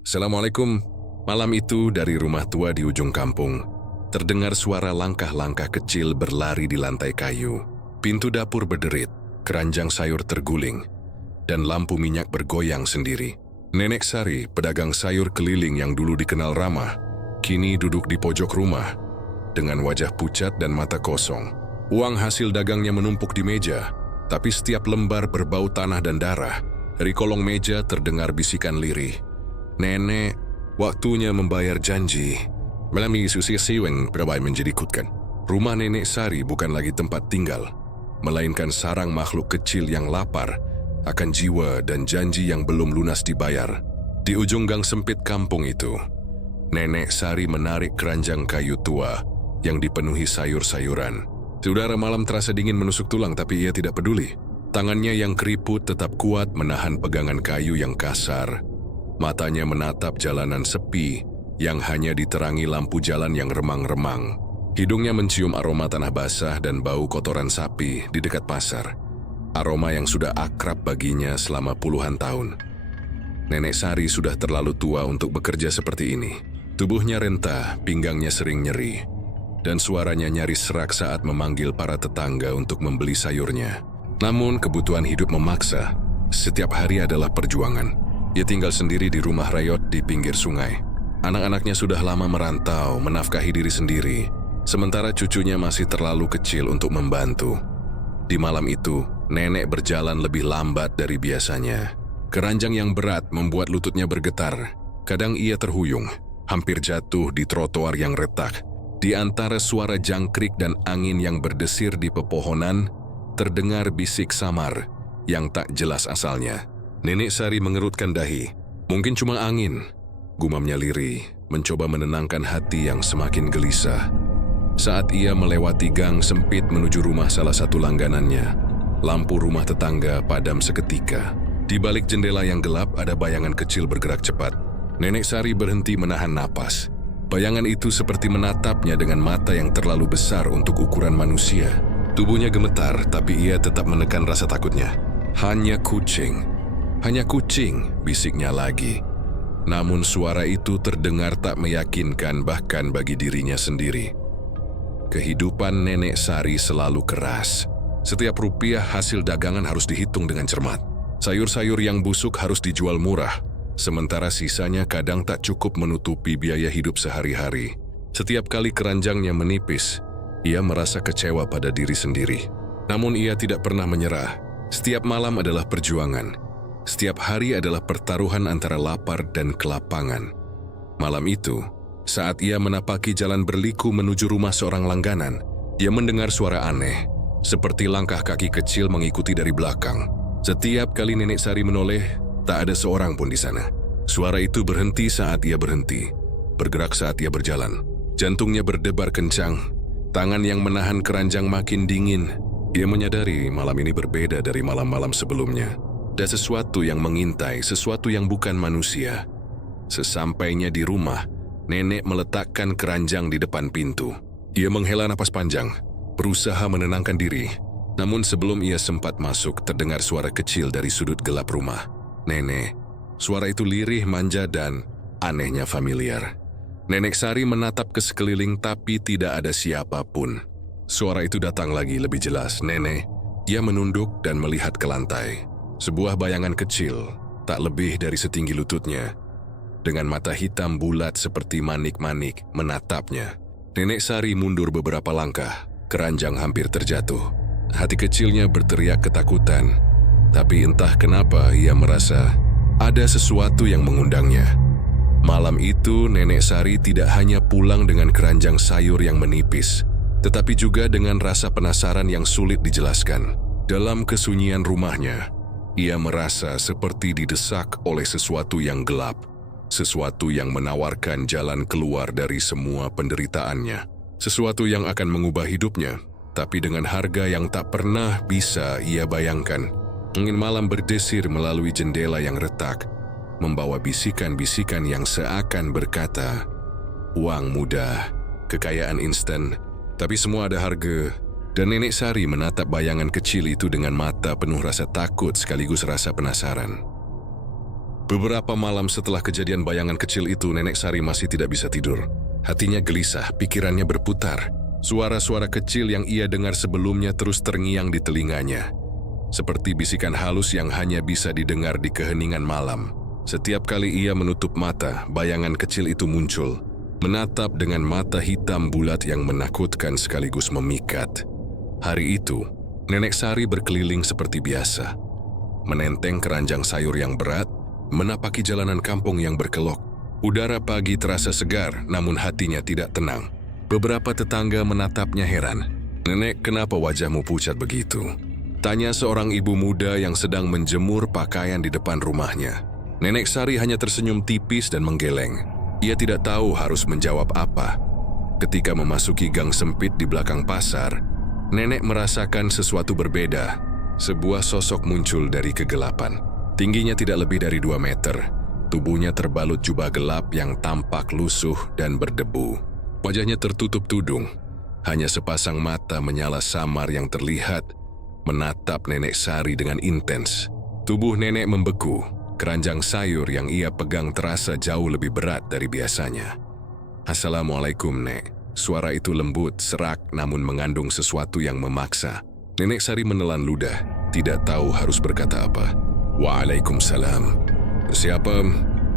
Assalamualaikum. Malam itu dari rumah tua di ujung kampung, terdengar suara langkah-langkah kecil berlari di lantai kayu. Pintu dapur berderit, keranjang sayur terguling, dan lampu minyak bergoyang sendiri. Nenek Sari, pedagang sayur keliling yang dulu dikenal ramah, kini duduk di pojok rumah dengan wajah pucat dan mata kosong. Uang hasil dagangnya menumpuk di meja, tapi setiap lembar berbau tanah dan darah. Dari kolong meja terdengar bisikan lirih. Nenek, waktunya membayar janji. Malam ini susi siweng berapa menjadikan. Rumah Nenek Sari bukan lagi tempat tinggal, melainkan sarang makhluk kecil yang lapar akan jiwa dan janji yang belum lunas dibayar. Di ujung gang sempit kampung itu, Nenek Sari menarik keranjang kayu tua yang dipenuhi sayur-sayuran. Udara malam terasa dingin menusuk tulang, tapi ia tidak peduli. Tangannya yang keriput tetap kuat menahan pegangan kayu yang kasar. Matanya menatap jalanan sepi yang hanya diterangi lampu jalan yang remang-remang. Hidungnya mencium aroma tanah basah dan bau kotoran sapi di dekat pasar. Aroma yang sudah akrab baginya selama puluhan tahun. Nenek Sari sudah terlalu tua untuk bekerja seperti ini. Tubuhnya rentah, pinggangnya sering nyeri, dan suaranya nyaris serak saat memanggil para tetangga untuk membeli sayurnya. Namun kebutuhan hidup memaksa. Setiap hari adalah perjuangan. Ia tinggal sendiri di rumah rayot di pinggir sungai. Anak-anaknya sudah lama merantau, menafkahi diri sendiri, sementara cucunya masih terlalu kecil untuk membantu. Di malam itu, nenek berjalan lebih lambat dari biasanya. Keranjang yang berat membuat lututnya bergetar. Kadang ia terhuyung, hampir jatuh di trotoar yang retak. Di antara suara jangkrik dan angin yang berdesir di pepohonan, terdengar bisik samar yang tak jelas asalnya. Nenek Sari mengerutkan dahi. Mungkin cuma angin, gumamnya lirih, mencoba menenangkan hati yang semakin gelisah. Saat ia melewati gang sempit menuju rumah salah satu langganannya, lampu rumah tetangga padam seketika. Di balik jendela yang gelap ada bayangan kecil bergerak cepat. Nenek Sari berhenti menahan napas. Bayangan itu seperti menatapnya dengan mata yang terlalu besar untuk ukuran manusia. Tubuhnya gemetar, tapi ia tetap menekan rasa takutnya. Hanya kucing, bisiknya lagi. Namun suara itu terdengar tak meyakinkan bahkan bagi dirinya sendiri. Kehidupan Nenek Sari selalu keras. Setiap rupiah hasil dagangan harus dihitung dengan cermat. Sayur-sayur yang busuk harus dijual murah, sementara sisanya kadang tak cukup menutupi biaya hidup sehari-hari. Setiap kali keranjangnya menipis, ia merasa kecewa pada diri sendiri. Namun ia tidak pernah menyerah. Setiap malam adalah perjuangan. Setiap hari adalah pertaruhan antara lapar dan kelapangan. Malam itu, saat ia menapaki jalan berliku menuju rumah seorang langganan, ia mendengar suara aneh, seperti langkah kaki kecil mengikuti dari belakang. Setiap kali Nenek Sari menoleh, tak ada seorang pun di sana. Suara itu berhenti saat ia berhenti, bergerak saat ia berjalan. Jantungnya berdebar kencang, tangan yang menahan keranjang makin dingin. Ia menyadari malam ini berbeda dari malam-malam sebelumnya. Ada sesuatu yang mengintai, sesuatu yang bukan manusia. Sesampainya di rumah, nenek meletakkan keranjang di depan pintu. Ia menghela napas panjang, berusaha menenangkan diri. Namun sebelum ia sempat masuk, terdengar suara kecil dari sudut gelap rumah. Nenek, suara itu lirih, manja, dan anehnya familiar. Nenek Sari menatap ke sekeliling tapi tidak ada siapapun. Suara itu datang lagi lebih jelas. Nenek, ia menunduk dan melihat ke lantai. Sebuah bayangan kecil, tak lebih dari setinggi lututnya, dengan mata hitam bulat seperti manik-manik menatapnya. Nenek Sari mundur beberapa langkah, keranjang hampir terjatuh. Hati kecilnya berteriak ketakutan, tapi entah kenapa ia merasa ada sesuatu yang mengundangnya. Malam itu Nenek Sari tidak hanya pulang dengan keranjang sayur yang menipis, tetapi juga dengan rasa penasaran yang sulit dijelaskan. Dalam kesunyian rumahnya, ia merasa seperti didesak oleh sesuatu yang gelap, sesuatu yang menawarkan jalan keluar dari semua penderitaannya, sesuatu yang akan mengubah hidupnya, tapi dengan harga yang tak pernah bisa ia bayangkan. Angin malam berdesir melalui jendela yang retak, membawa bisikan-bisikan yang seakan berkata, uang mudah, kekayaan instan, tapi semua ada harga. Dan Nenek Sari menatap bayangan kecil itu dengan mata penuh rasa takut sekaligus rasa penasaran. Beberapa malam setelah kejadian bayangan kecil itu, Nenek Sari masih tidak bisa tidur. Hatinya gelisah, pikirannya berputar. Suara-suara kecil yang ia dengar sebelumnya terus terngiang di telinganya. Seperti bisikan halus yang hanya bisa didengar di keheningan malam. Setiap kali ia menutup mata, bayangan kecil itu muncul. Menatap dengan mata hitam bulat yang menakutkan sekaligus memikat. Hari itu, Nenek Sari berkeliling seperti biasa. Menenteng keranjang sayur yang berat, menapaki jalanan kampung yang berkelok. Udara pagi terasa segar, namun hatinya tidak tenang. Beberapa tetangga menatapnya heran. "Nenek, kenapa wajahmu pucat begitu?" tanya seorang ibu muda yang sedang menjemur pakaian di depan rumahnya. Nenek Sari hanya tersenyum tipis dan menggeleng. Ia tidak tahu harus menjawab apa. Ketika memasuki gang sempit di belakang pasar, Nenek merasakan sesuatu berbeda. Sebuah sosok muncul dari kegelapan. Tingginya tidak lebih dari 2 meter. Tubuhnya terbalut jubah gelap yang tampak lusuh dan berdebu. Wajahnya tertutup tudung. Hanya sepasang mata menyala samar yang terlihat menatap Nenek Sari dengan intens. Tubuh nenek membeku. Keranjang sayur yang ia pegang terasa jauh lebih berat dari biasanya. "Assalamualaikum, Nek." Suara itu lembut, serak, namun mengandung sesuatu yang memaksa. Nenek Sari menelan ludah, tidak tahu harus berkata apa. "Waalaikumsalam." "Siapa?"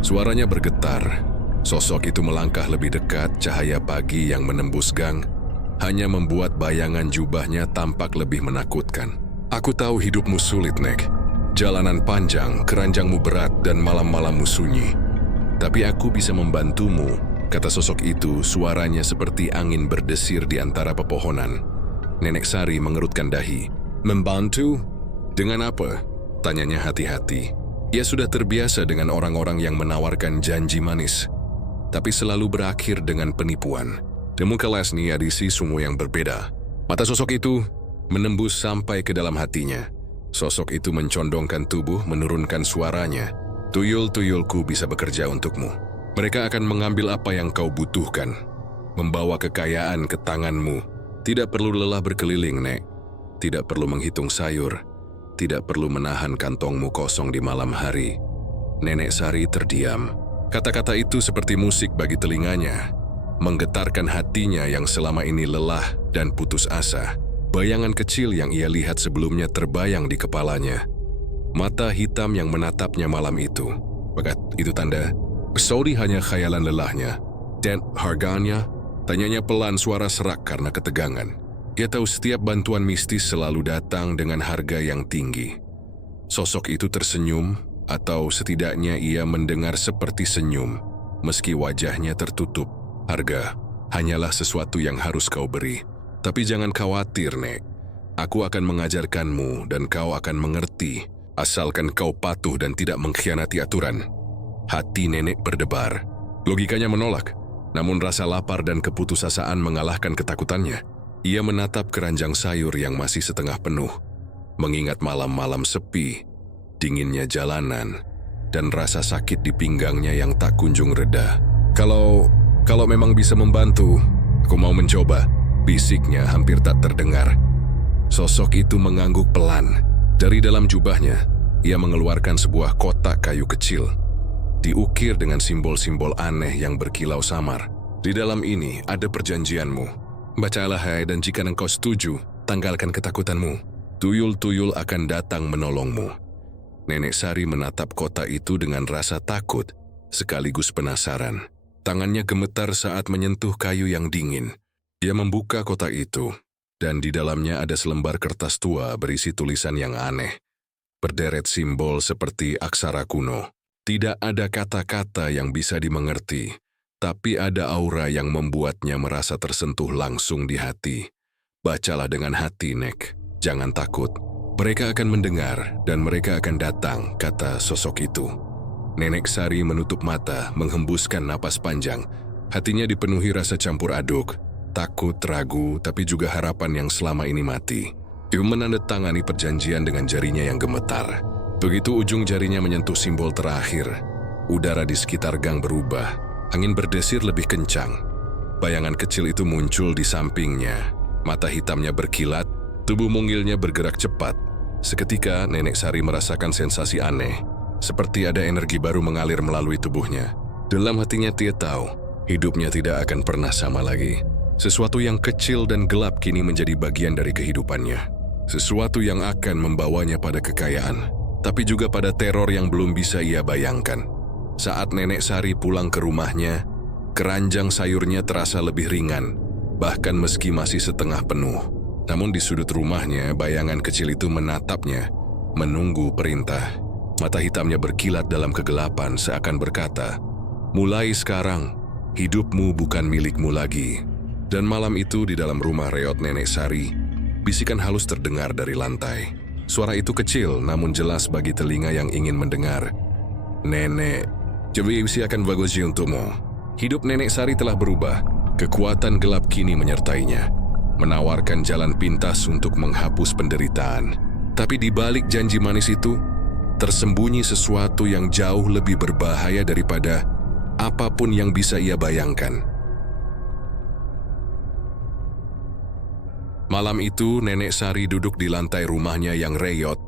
Suaranya bergetar. Sosok itu melangkah lebih dekat, cahaya pagi yang menembus gang hanya membuat bayangan jubahnya tampak lebih menakutkan. "Aku tahu hidupmu sulit, Nek. Jalanan panjang, keranjangmu berat, dan malam-malammu sunyi. Tapi aku bisa membantumu," kata sosok itu, suaranya seperti angin berdesir di antara pepohonan. Nenek Sari mengerutkan dahi. "Membantu? Dengan apa?" tanyanya hati-hati. Ia sudah terbiasa dengan orang-orang yang menawarkan janji manis, tapi selalu berakhir dengan penipuan. Temukan Lesni Adisi sungguh yang berbeda. Mata sosok itu menembus sampai ke dalam hatinya. Sosok itu mencondongkan tubuh, menurunkan suaranya. "Tuyul-tuyulku bisa bekerja untukmu. Mereka akan mengambil apa yang kau butuhkan, membawa kekayaan ke tanganmu. Tidak perlu lelah berkeliling, Nek. Tidak perlu menghitung sayur. Tidak perlu menahan kantongmu kosong di malam hari." Nenek Sari terdiam. Kata-kata itu seperti musik bagi telinganya, menggetarkan hatinya yang selama ini lelah dan putus asa. Bayangan kecil yang ia lihat sebelumnya terbayang di kepalanya. Mata hitam yang menatapnya malam itu. Bakat itu tanda Saudi hanya khayalan lelahnya. "Dan harganya?" tanyanya pelan, suara serak karena ketegangan. Ia tahu setiap bantuan mistis selalu datang dengan harga yang tinggi. Sosok itu tersenyum, atau setidaknya ia mendengar seperti senyum, meski wajahnya tertutup. "Harga hanyalah sesuatu yang harus kau beri. Tapi jangan khawatir, Nek. Aku akan mengajarkanmu dan kau akan mengerti, asalkan kau patuh dan tidak mengkhianati aturan." Hati nenek berdebar. Logikanya menolak, namun rasa lapar dan keputusasaan mengalahkan ketakutannya. Ia menatap keranjang sayur yang masih setengah penuh, mengingat malam-malam sepi, dinginnya jalanan, dan rasa sakit di pinggangnya yang tak kunjung reda. Kalau memang bisa membantu, aku mau mencoba," bisiknya hampir tak terdengar. Sosok itu mengangguk pelan. Dari dalam jubahnya, ia mengeluarkan sebuah kotak kayu kecil, diukir dengan simbol-simbol aneh yang berkilau samar. "Di dalam ini ada perjanjianmu. Bacalah, hai, dan jika engkau setuju, tanggalkan ketakutanmu. Tuyul-tuyul akan datang menolongmu." Nenek Sari menatap kotak itu dengan rasa takut, sekaligus penasaran. Tangannya gemetar saat menyentuh kayu yang dingin. Ia membuka kotak itu, dan di dalamnya ada selembar kertas tua berisi tulisan yang aneh. Berderet simbol seperti aksara kuno. Tidak ada kata-kata yang bisa dimengerti, tapi ada aura yang membuatnya merasa tersentuh langsung di hati. "Bacalah dengan hati, Nek. Jangan takut. Mereka akan mendengar dan mereka akan datang," kata sosok itu. Nenek Sari menutup mata, menghembuskan napas panjang. Hatinya dipenuhi rasa campur aduk, takut, ragu, tapi juga harapan yang selama ini mati. Ia menandatangani perjanjian dengan jarinya yang gemetar. Begitu ujung jarinya menyentuh simbol terakhir, udara di sekitar gang berubah. Angin berdesir lebih kencang. Bayangan kecil itu muncul di sampingnya. Mata hitamnya berkilat, tubuh mungilnya bergerak cepat. Seketika Nenek Sari merasakan sensasi aneh. seperti ada energi baru mengalir melalui tubuhnya. Dalam hatinya dia tahu, hidupnya tidak akan pernah sama lagi. Sesuatu yang kecil dan gelap kini menjadi bagian dari kehidupannya. Sesuatu yang akan membawanya pada kekayaan, tapi juga pada teror yang belum bisa ia bayangkan. Saat Nenek Sari pulang ke rumahnya, keranjang sayurnya terasa lebih ringan, bahkan meski masih setengah penuh. Namun di sudut rumahnya, bayangan kecil itu menatapnya, menunggu perintah. Mata hitamnya berkilat dalam kegelapan seakan berkata, "Mulai sekarang, hidupmu bukan milikmu lagi." Dan malam itu di dalam rumah reot Nenek Sari, bisikan halus terdengar dari lantai. Suara itu kecil namun jelas bagi telinga yang ingin mendengar. "Nenek, coba akan bagus untukmu." Hidup Nenek Sari telah berubah. Kekuatan gelap kini menyertainya, menawarkan jalan pintas untuk menghapus penderitaan. Tapi di balik janji manis itu, tersembunyi sesuatu yang jauh lebih berbahaya daripada apapun yang bisa ia bayangkan. Malam itu, Nenek Sari duduk di lantai rumahnya yang reyot,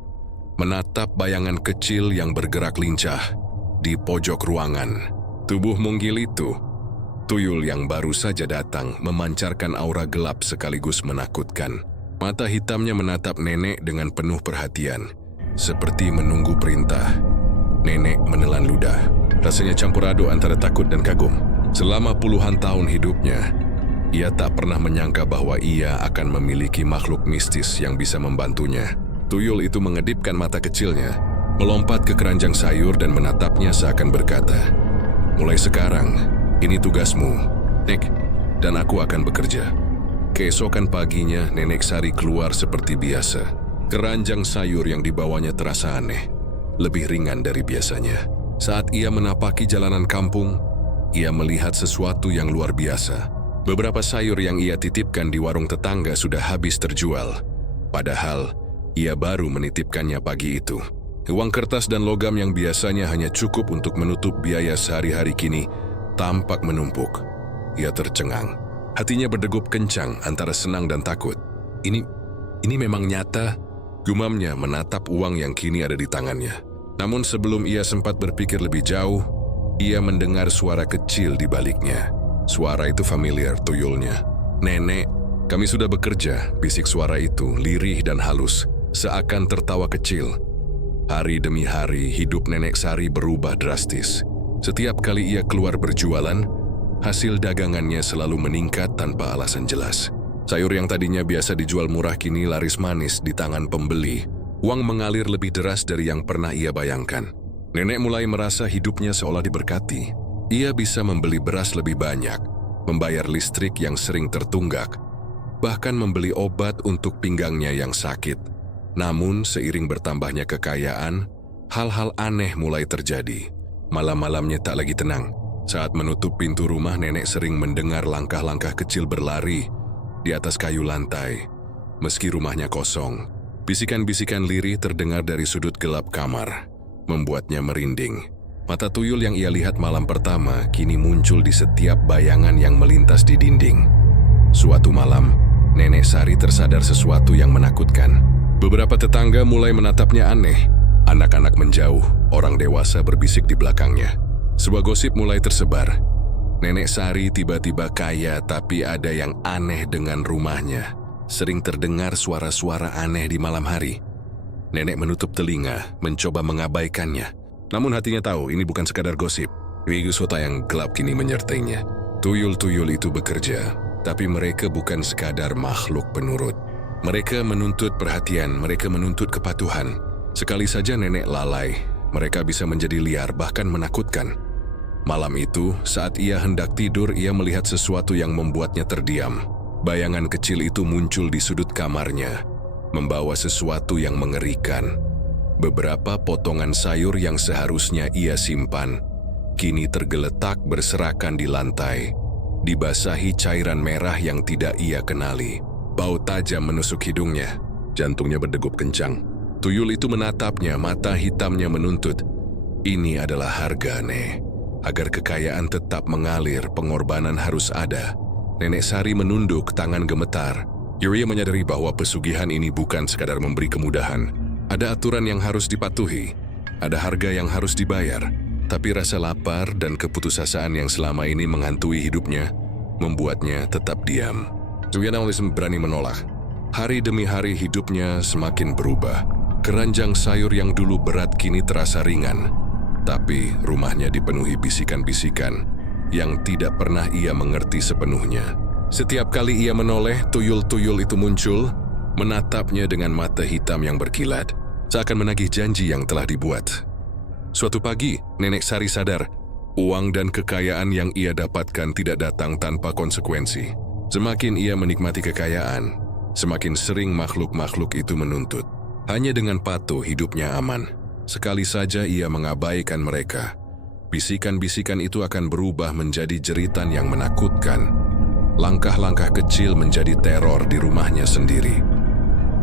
menatap bayangan kecil yang bergerak lincah di pojok ruangan. Tubuh mungil itu, tuyul yang baru saja datang, memancarkan aura gelap sekaligus menakutkan. Mata hitamnya menatap nenek dengan penuh perhatian, seperti menunggu perintah. Nenek menelan ludah, rasanya campur aduk antara takut dan kagum. Selama puluhan tahun hidupnya, ia tak pernah menyangka bahwa ia akan memiliki makhluk mistis yang bisa membantunya. Tuyul itu mengedipkan mata kecilnya, melompat ke keranjang sayur dan menatapnya seakan berkata, "Mulai sekarang, ini tugasmu, Nek, dan aku akan bekerja." Keesokan paginya, Nenek Sari keluar seperti biasa. Keranjang sayur yang dibawanya terasa aneh, lebih ringan dari biasanya. Saat ia menapaki jalanan kampung, ia melihat sesuatu yang luar biasa. Beberapa sayur yang ia titipkan di warung tetangga sudah habis terjual, padahal ia baru menitipkannya pagi itu. Uang kertas dan logam yang biasanya hanya cukup untuk menutup biaya sehari-hari kini tampak menumpuk. Ia tercengang. Hatinya berdegup kencang antara senang dan takut. Ini memang nyata, gumamnya menatap uang yang kini ada di tangannya. Namun sebelum ia sempat berpikir lebih jauh, ia mendengar suara kecil di baliknya. Suara itu familiar, tuyulnya. "Nenek, kami sudah bekerja," bisik suara itu, lirih dan halus, seakan tertawa kecil. Hari demi hari, hidup Nenek Sari berubah drastis. Setiap kali ia keluar berjualan, hasil dagangannya selalu meningkat tanpa alasan jelas. Sayur yang tadinya biasa dijual murah kini laris manis di tangan pembeli. Uang mengalir lebih deras dari yang pernah ia bayangkan. Nenek mulai merasa hidupnya seolah diberkati. Ia bisa membeli beras lebih banyak, membayar listrik yang sering tertunggak, bahkan membeli obat untuk pinggangnya yang sakit. Namun, seiring bertambahnya kekayaan, hal-hal aneh mulai terjadi. Malam-malamnya tak lagi tenang. Saat menutup pintu rumah, nenek sering mendengar langkah-langkah kecil berlari di atas kayu lantai. Meski rumahnya kosong, bisikan-bisikan lirih terdengar dari sudut gelap kamar, membuatnya merinding. Mata tuyul yang ia lihat malam pertama kini muncul di setiap bayangan yang melintas di dinding. Suatu malam, Nenek Sari tersadar sesuatu yang menakutkan. Beberapa tetangga mulai menatapnya aneh. Anak-anak menjauh, orang dewasa berbisik di belakangnya. Sebuah gosip mulai tersebar. Nenek Sari tiba-tiba kaya, tapi ada yang aneh dengan rumahnya. Sering terdengar suara-suara aneh di malam hari. Nenek menutup telinga, mencoba mengabaikannya. Namun hatinya tahu ini bukan sekadar gosip. Wigusota yang gelap kini menyertainya. Tuyul-tuyul itu bekerja, tapi mereka bukan sekadar makhluk penurut. Mereka menuntut perhatian, mereka menuntut kepatuhan. Sekali saja nenek lalai, mereka bisa menjadi liar bahkan menakutkan. Malam itu, saat ia hendak tidur, ia melihat sesuatu yang membuatnya terdiam. Bayangan kecil itu muncul di sudut kamarnya, membawa sesuatu yang mengerikan. Beberapa potongan sayur yang seharusnya ia simpan, kini tergeletak berserakan di lantai, dibasahi cairan merah yang tidak ia kenali. Bau tajam menusuk hidungnya, jantungnya berdegup kencang. Tuyul itu menatapnya, mata hitamnya menuntut. "Ini adalah harga, Nek. Agar kekayaan tetap mengalir, pengorbanan harus ada." Nenek Sari menunduk, tangan gemetar. Ia menyadari bahwa pesugihan ini bukan sekadar memberi kemudahan. Ada aturan yang harus dipatuhi. Ada harga yang harus dibayar, tapi rasa lapar dan keputusasaan yang selama ini menghantui hidupnya membuatnya tetap diam. Julianalism berani menolak. Hari demi hari hidupnya semakin berubah. Keranjang sayur yang dulu berat kini terasa ringan, tapi rumahnya dipenuhi bisikan-bisikan yang tidak pernah ia mengerti sepenuhnya. Setiap kali ia menoleh, tuyul-tuyul itu muncul, menatapnya dengan mata hitam yang berkilat, seakan menagih janji yang telah dibuat. Suatu pagi, Nenek Sari sadar, uang dan kekayaan yang ia dapatkan tidak datang tanpa konsekuensi. Semakin ia menikmati kekayaan, semakin sering makhluk-makhluk itu menuntut. Hanya dengan patuh hidupnya aman. Sekali saja ia mengabaikan mereka, bisikan-bisikan itu akan berubah menjadi jeritan yang menakutkan. Langkah-langkah kecil menjadi teror di rumahnya sendiri.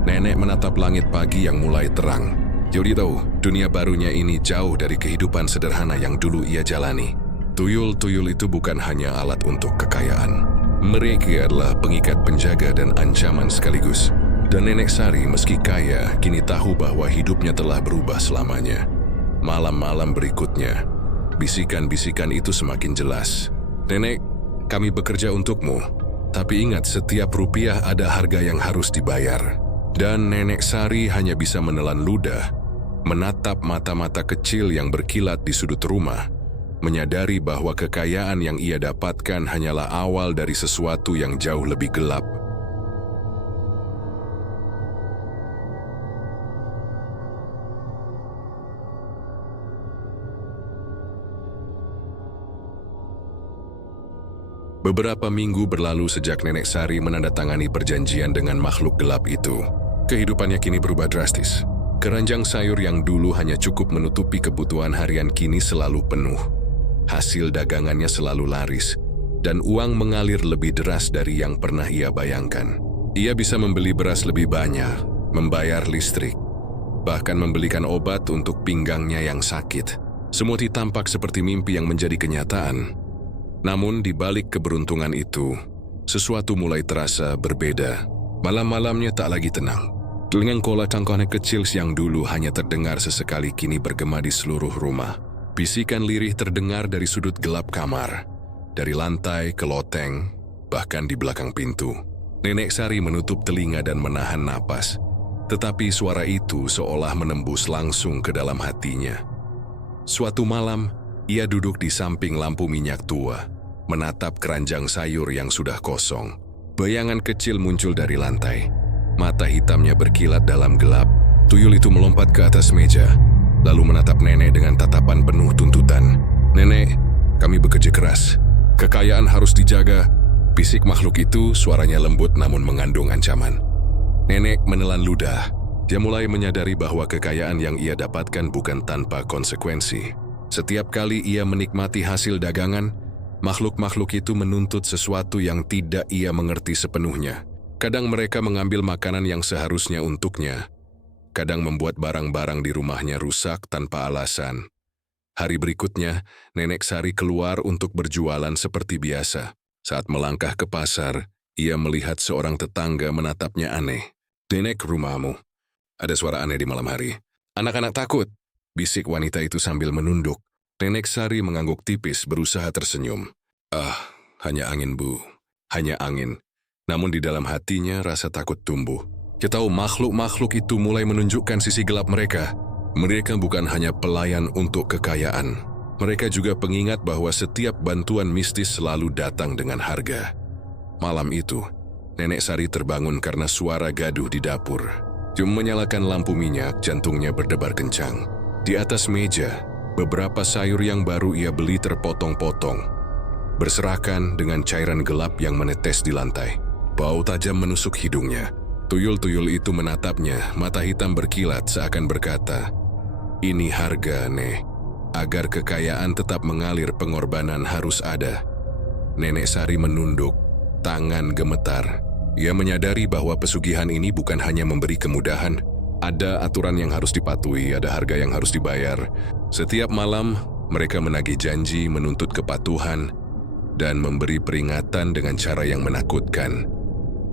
Nenek menatap langit pagi yang mulai terang. Jody tahu, dunia barunya ini jauh dari kehidupan sederhana yang dulu ia jalani. Tuyul-tuyul itu bukan hanya alat untuk kekayaan. Mereka adalah pengikat penjaga dan ancaman sekaligus. Dan Nenek Sari meski kaya, kini tahu bahwa hidupnya telah berubah selamanya. Malam-malam berikutnya, bisikan-bisikan itu semakin jelas. Nenek, kami bekerja untukmu, tapi ingat setiap rupiah ada harga yang harus dibayar. Dan Nenek Sari hanya bisa menelan ludah, menatap mata-mata kecil yang berkilat di sudut rumah, menyadari bahwa kekayaan yang ia dapatkan hanyalah awal dari sesuatu yang jauh lebih gelap. Beberapa minggu berlalu sejak Nenek Sari menandatangani perjanjian dengan makhluk gelap itu. Kehidupannya kini berubah drastis. Keranjang sayur yang dulu hanya cukup menutupi kebutuhan harian kini selalu penuh. Hasil dagangannya selalu laris, dan uang mengalir lebih deras dari yang pernah ia bayangkan. Ia bisa membeli beras lebih banyak, membayar listrik, bahkan membelikan obat untuk pinggangnya yang sakit. Semua tampak seperti mimpi yang menjadi kenyataan. Namun di balik keberuntungan itu, sesuatu mulai terasa berbeda. Malam-malamnya tak lagi tenang. Telinga kola cangkoknya kecil yang dulu hanya terdengar sesekali kini bergema di seluruh rumah. Bisikan lirih terdengar dari sudut gelap kamar, dari lantai ke loteng, bahkan di belakang pintu. Nenek Sari menutup telinga dan menahan napas, tetapi suara itu seolah menembus langsung ke dalam hatinya. Suatu malam, ia duduk di samping lampu minyak tua, menatap keranjang sayur yang sudah kosong. Bayangan kecil muncul dari lantai. Mata hitamnya berkilat dalam gelap. Tuyul itu melompat ke atas meja, lalu menatap nenek dengan tatapan penuh tuntutan. "Nenek, kami bekerja keras. Kekayaan harus dijaga." Bisik makhluk itu, suaranya lembut namun mengandung ancaman. Nenek menelan ludah. Dia mulai menyadari bahwa kekayaan yang ia dapatkan bukan tanpa konsekuensi. Setiap kali ia menikmati hasil dagangan, makhluk-makhluk itu menuntut sesuatu yang tidak ia mengerti sepenuhnya. Kadang mereka mengambil makanan yang seharusnya untuknya. Kadang membuat barang-barang di rumahnya rusak tanpa alasan. Hari berikutnya, Nenek Sari keluar untuk berjualan seperti biasa. Saat melangkah ke pasar, ia melihat seorang tetangga menatapnya aneh. "Nenek, rumahmu. Ada suara aneh di malam hari." "Anak-anak takut," bisik wanita itu sambil menunduk. Nenek Sari mengangguk tipis berusaha tersenyum. Hanya angin, Bu. Hanya angin." Namun di dalam hatinya rasa takut tumbuh. Dia tahu makhluk-makhluk itu mulai menunjukkan sisi gelap mereka. Mereka bukan hanya pelayan untuk kekayaan. Mereka juga pengingat bahwa setiap bantuan mistis selalu datang dengan harga. Malam itu, Nenek Sari terbangun karena suara gaduh di dapur. Dia menyalakan lampu minyak, jantungnya berdebar kencang. Di atas meja, beberapa sayur yang baru ia beli terpotong-potong, berserakan dengan cairan gelap yang menetes di lantai. Bau tajam menusuk hidungnya. Tuyul-tuyul itu menatapnya, mata hitam berkilat seakan berkata, "Ini harga, Nek. Agar kekayaan tetap mengalir, pengorbanan harus ada." Nenek Sari menunduk, tangan gemetar. Ia menyadari bahwa pesugihan ini bukan hanya memberi kemudahan. Ada aturan yang harus dipatuhi, ada harga yang harus dibayar. Setiap malam, mereka menagih janji, menuntut kepatuhan, dan memberi peringatan dengan cara yang menakutkan.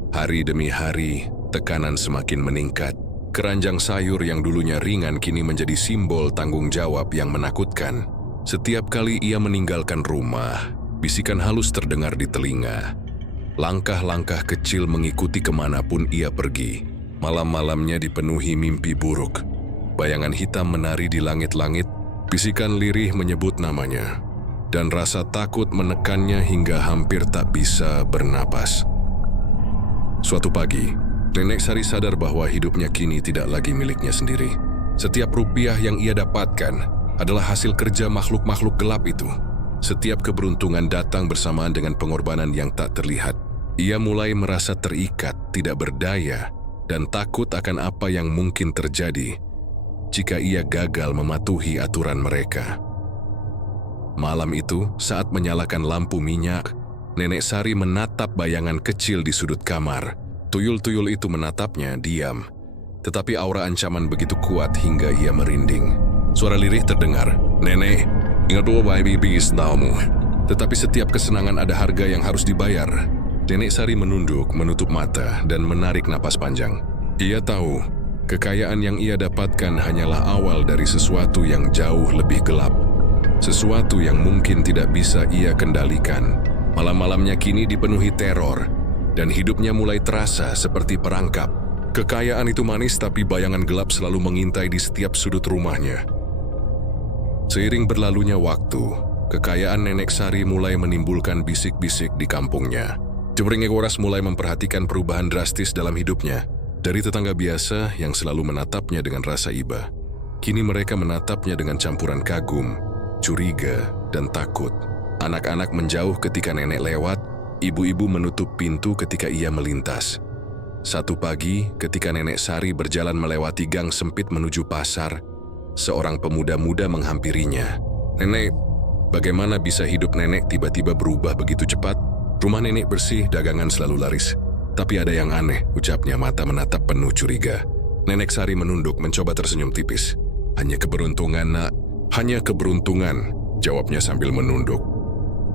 Hari demi hari, tekanan semakin meningkat. Keranjang sayur yang dulunya ringan kini menjadi simbol tanggung jawab yang menakutkan. Setiap kali ia meninggalkan rumah, bisikan halus terdengar di telinga. Langkah-langkah kecil mengikuti kemanapun ia pergi. Malam-malamnya dipenuhi mimpi buruk. Bayangan hitam menari di langit-langit, bisikan lirih menyebut namanya. Dan rasa takut menekannya hingga hampir tak bisa bernapas. Suatu pagi, Nenek Sari sadar bahwa hidupnya kini tidak lagi miliknya sendiri. Setiap rupiah yang ia dapatkan adalah hasil kerja makhluk-makhluk gelap itu. Setiap keberuntungan datang bersamaan dengan pengorbanan yang tak terlihat. Ia mulai merasa terikat, tidak berdaya, dan takut akan apa yang mungkin terjadi jika ia gagal mematuhi aturan mereka. Malam itu, saat menyalakan lampu minyak, Nenek Sari menatap bayangan kecil di sudut kamar. Tuyul-tuyul itu menatapnya diam, tetapi aura ancaman begitu kuat hingga ia merinding. Suara lirih terdengar, "Nenek, ingat dulu baby beast naumu." Tetapi setiap kesenangan ada harga yang harus dibayar. Nenek Sari menunduk, menutup mata, dan menarik napas panjang. Ia tahu, kekayaan yang ia dapatkan hanyalah awal dari sesuatu yang jauh lebih gelap. Sesuatu yang mungkin tidak bisa ia kendalikan. Malam-malamnya kini dipenuhi teror, dan hidupnya mulai terasa seperti perangkap. Kekayaan itu manis, tapi bayangan gelap selalu mengintai di setiap sudut rumahnya. Seiring berlalunya waktu, kekayaan Nenek Sari mulai menimbulkan bisik-bisik di kampungnya. Jebring Egoras mulai memperhatikan perubahan drastis dalam hidupnya. Dari tetangga biasa yang selalu menatapnya dengan rasa iba, kini mereka menatapnya dengan campuran kagum, curiga, dan takut. Anak-anak menjauh ketika nenek lewat, ibu-ibu menutup pintu ketika ia melintas. Satu pagi, ketika Nenek Sari berjalan melewati gang sempit menuju pasar, seorang pemuda-muda menghampirinya. "Nenek, bagaimana bisa hidup nenek tiba-tiba berubah begitu cepat? Rumah nenek bersih, dagangan selalu laris. Tapi ada yang aneh," ucapnya, mata menatap penuh curiga. Nenek Sari menunduk, mencoba tersenyum tipis. "Hanya keberuntungan, nak. Hanya keberuntungan," jawabnya sambil menunduk.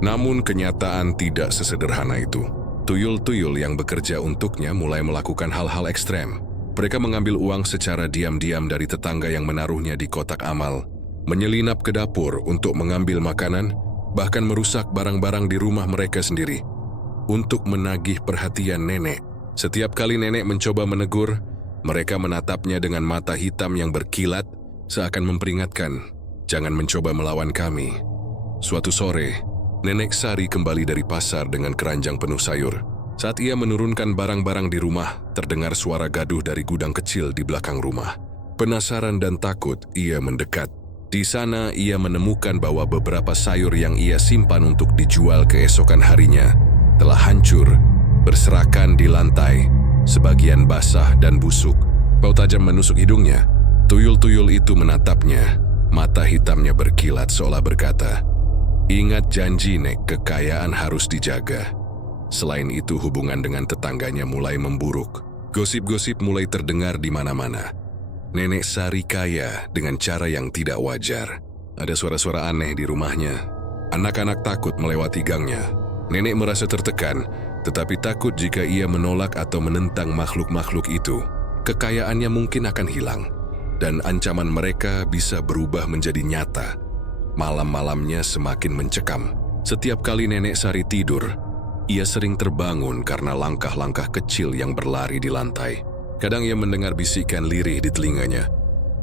Namun kenyataan tidak sesederhana itu. Tuyul-tuyul yang bekerja untuknya mulai melakukan hal-hal ekstrem. Mereka mengambil uang secara diam-diam dari tetangga yang menaruhnya di kotak amal, menyelinap ke dapur untuk mengambil makanan, bahkan merusak barang-barang di rumah mereka sendiri. Untuk menagih perhatian nenek, setiap kali nenek mencoba menegur, mereka menatapnya dengan mata hitam yang berkilat, seakan memperingatkan, "Jangan mencoba melawan kami." Suatu sore, Nenek Sari kembali dari pasar dengan keranjang penuh sayur. Saat ia menurunkan barang-barang di rumah, terdengar suara gaduh dari gudang kecil di belakang rumah. Penasaran dan takut, ia mendekat. Di sana, ia menemukan bahwa beberapa sayur yang ia simpan untuk dijual keesokan harinya telah hancur, berserakan di lantai, sebagian basah dan busuk. Bau tajam menusuk hidungnya. Tuyul-tuyul itu menatapnya, mata hitamnya berkilat seolah berkata, "Ingat janji, Nek, kekayaan harus dijaga." Selain itu, hubungan dengan tetangganya mulai memburuk. Gosip-gosip mulai terdengar di mana-mana. Nenek Sari kaya dengan cara yang tidak wajar. Ada suara-suara aneh di rumahnya. Anak-anak takut melewati gangnya. Nenek merasa tertekan, tetapi takut jika ia menolak atau menentang makhluk-makhluk itu, kekayaannya mungkin akan hilang, dan ancaman mereka bisa berubah menjadi nyata. Malam-malamnya semakin mencekam. Setiap kali Nenek Sari tidur, ia sering terbangun karena langkah-langkah kecil yang berlari di lantai. Kadang ia mendengar bisikan lirih di telinganya.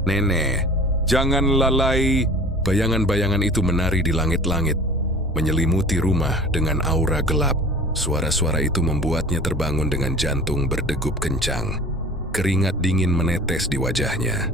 "Nenek, jangan lalai." Bayangan-bayangan itu menari di langit-langit, menyelimuti rumah dengan aura gelap. Suara-suara itu membuatnya terbangun dengan jantung berdegup kencang. Keringat dingin menetes di wajahnya.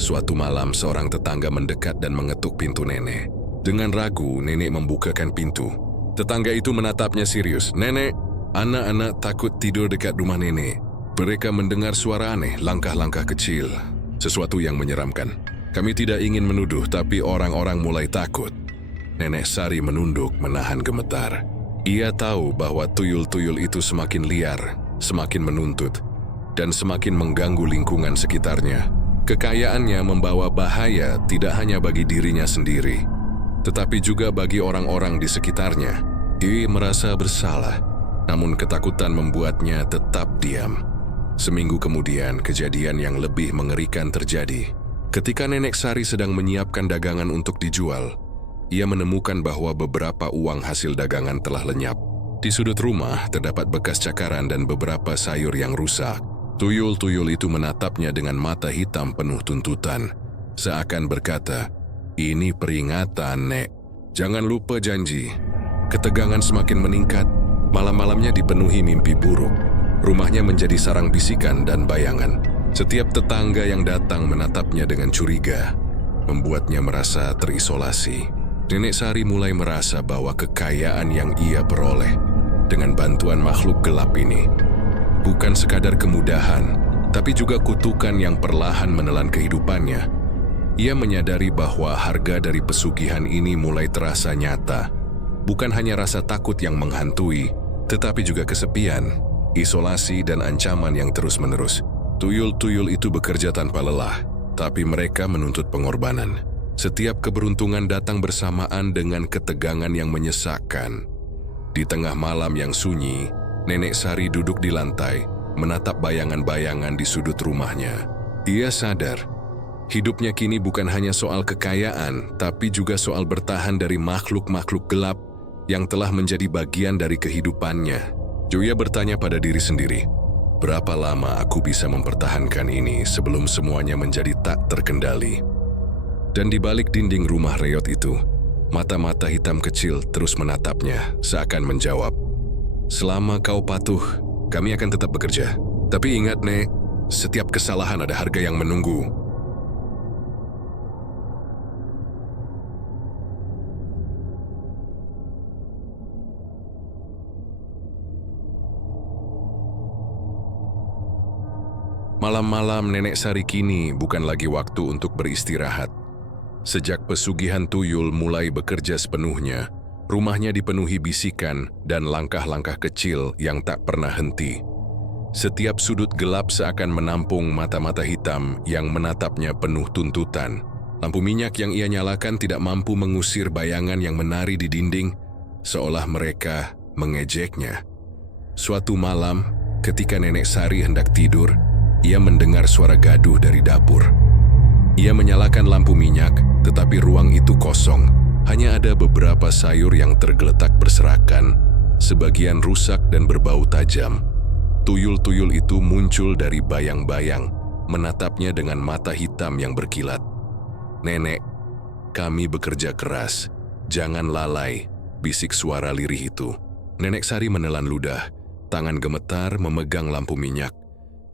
Suatu malam, seorang tetangga mendekat dan mengetuk pintu nenek. Dengan ragu, nenek membukakan pintu. Tetangga itu menatapnya serius. "Nenek, anak-anak takut tidur dekat rumah nenek. Mereka mendengar suara aneh, langkah-langkah kecil. Sesuatu yang menyeramkan. Kami tidak ingin menuduh, tapi orang-orang mulai takut." Nenek Sari menunduk, menahan gemetar. Ia tahu bahwa tuyul-tuyul itu semakin liar, semakin menuntut, dan semakin mengganggu lingkungan sekitarnya. Kekayaannya membawa bahaya tidak hanya bagi dirinya sendiri, tetapi juga bagi orang-orang di sekitarnya. Ia merasa bersalah, namun ketakutan membuatnya tetap diam. Seminggu kemudian, kejadian yang lebih mengerikan terjadi. Ketika Nenek Sari sedang menyiapkan dagangan untuk dijual, ia menemukan bahwa beberapa uang hasil dagangan telah lenyap. Di sudut rumah terdapat bekas cakaran dan beberapa sayur yang rusak. Tuyul-tuyul itu menatapnya dengan mata hitam penuh tuntutan, seakan berkata, "Ini peringatan, Nek. Jangan lupa janji." Ketegangan semakin meningkat, malam-malamnya dipenuhi mimpi buruk. Rumahnya menjadi sarang bisikan dan bayangan. Setiap tetangga yang datang menatapnya dengan curiga, membuatnya merasa terisolasi. Nenek Sari mulai merasa bahwa kekayaan yang ia peroleh dengan bantuan makhluk gelap ini bukan sekadar kemudahan, tapi juga kutukan yang perlahan menelan kehidupannya. Ia menyadari bahwa harga dari pesugihan ini mulai terasa nyata. Bukan hanya rasa takut yang menghantui, tetapi juga kesepian, isolasi, dan ancaman yang terus-menerus. Tuyul-tuyul itu bekerja tanpa lelah, tapi mereka menuntut pengorbanan. Setiap keberuntungan datang bersamaan dengan ketegangan yang menyesakkan. Di tengah malam yang sunyi, Nenek Sari duduk di lantai, menatap bayangan-bayangan di sudut rumahnya. Ia sadar, hidupnya kini bukan hanya soal kekayaan, tapi juga soal bertahan dari makhluk-makhluk gelap yang telah menjadi bagian dari kehidupannya. Joya bertanya pada diri sendiri, berapa lama aku bisa mempertahankan ini sebelum semuanya menjadi tak terkendali? Dan di balik dinding rumah reot itu, mata-mata hitam kecil terus menatapnya, seakan menjawab, "Selama kau patuh, kami akan tetap bekerja. Tapi ingat, Nek, setiap kesalahan ada harga yang menunggu." Malam-malam Nenek Sari kini bukan lagi waktu untuk beristirahat. Sejak pesugihan tuyul mulai bekerja sepenuhnya, rumahnya dipenuhi bisikan dan langkah-langkah kecil yang tak pernah henti. Setiap sudut gelap seakan menampung mata-mata hitam yang menatapnya penuh tuntutan. Lampu minyak yang ia nyalakan tidak mampu mengusir bayangan yang menari di dinding, seolah mereka mengejeknya. Suatu malam, ketika Nenek Sari hendak tidur, ia mendengar suara gaduh dari dapur. Ia menyalakan lampu minyak, tetapi ruang itu kosong. Hanya ada beberapa sayur yang tergeletak berserakan, sebagian rusak dan berbau tajam. Tuyul-tuyul itu muncul dari bayang-bayang, menatapnya dengan mata hitam yang berkilat. "Nenek, kami bekerja keras. Jangan lalai," bisik suara lirih itu. Nenek Sari menelan ludah, tangan gemetar memegang lampu minyak.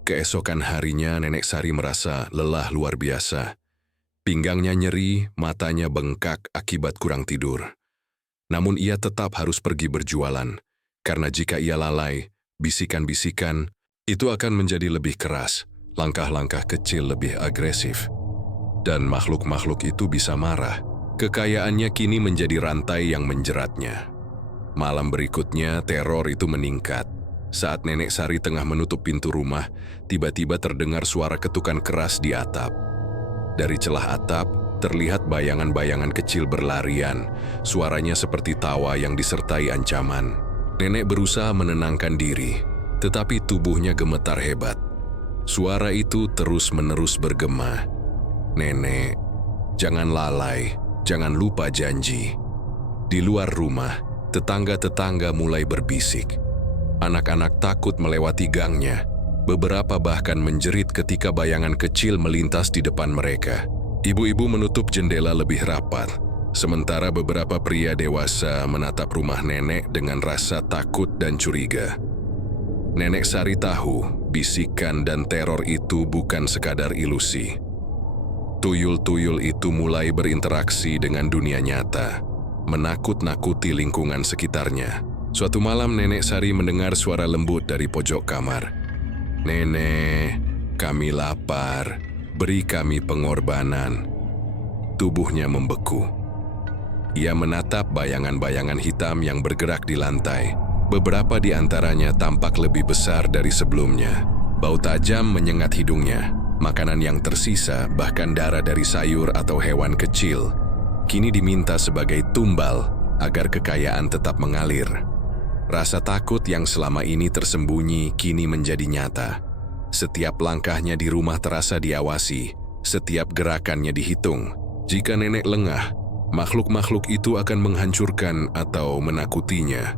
Keesokan harinya Nenek Sari merasa lelah luar biasa. Pinggangnya nyeri, matanya bengkak akibat kurang tidur. Namun ia tetap harus pergi berjualan, karena jika ia lalai, bisikan-bisikan itu akan menjadi lebih keras, langkah-langkah kecil lebih agresif. Dan makhluk-makhluk itu bisa marah. Kekayaannya kini menjadi rantai yang menjeratnya. Malam berikutnya teror itu meningkat. Saat Nenek Sari tengah menutup pintu rumah, tiba-tiba terdengar suara ketukan keras di atap. Dari celah atap, terlihat bayangan-bayangan kecil berlarian. Suaranya seperti tawa yang disertai ancaman. Nenek berusaha menenangkan diri, tetapi tubuhnya gemetar hebat. Suara itu terus-menerus bergema. "Nenek, jangan lalai, jangan lupa janji." Di luar rumah, tetangga-tetangga mulai berbisik. Anak-anak takut melewati gangnya. Beberapa bahkan menjerit ketika bayangan kecil melintas di depan mereka. Ibu-ibu menutup jendela lebih rapat, sementara beberapa pria dewasa menatap rumah nenek dengan rasa takut dan curiga. Nenek Sari tahu, bisikan dan teror itu bukan sekadar ilusi. Tuyul-tuyul itu mulai berinteraksi dengan dunia nyata, menakut-nakuti lingkungan sekitarnya. Suatu malam Nenek Sari mendengar suara lembut dari pojok kamar. "Nenek, kami lapar, beri kami pengorbanan." Tubuhnya membeku. Ia menatap bayangan-bayangan hitam yang bergerak di lantai. Beberapa di antaranya tampak lebih besar dari sebelumnya. Bau tajam menyengat hidungnya. Makanan yang tersisa, bahkan darah dari sayur atau hewan kecil, kini diminta sebagai tumbal agar kekayaan tetap mengalir. Rasa takut yang selama ini tersembunyi kini menjadi nyata. Setiap langkahnya di rumah terasa diawasi, setiap gerakannya dihitung. Jika nenek lengah, makhluk-makhluk itu akan menghancurkan atau menakutinya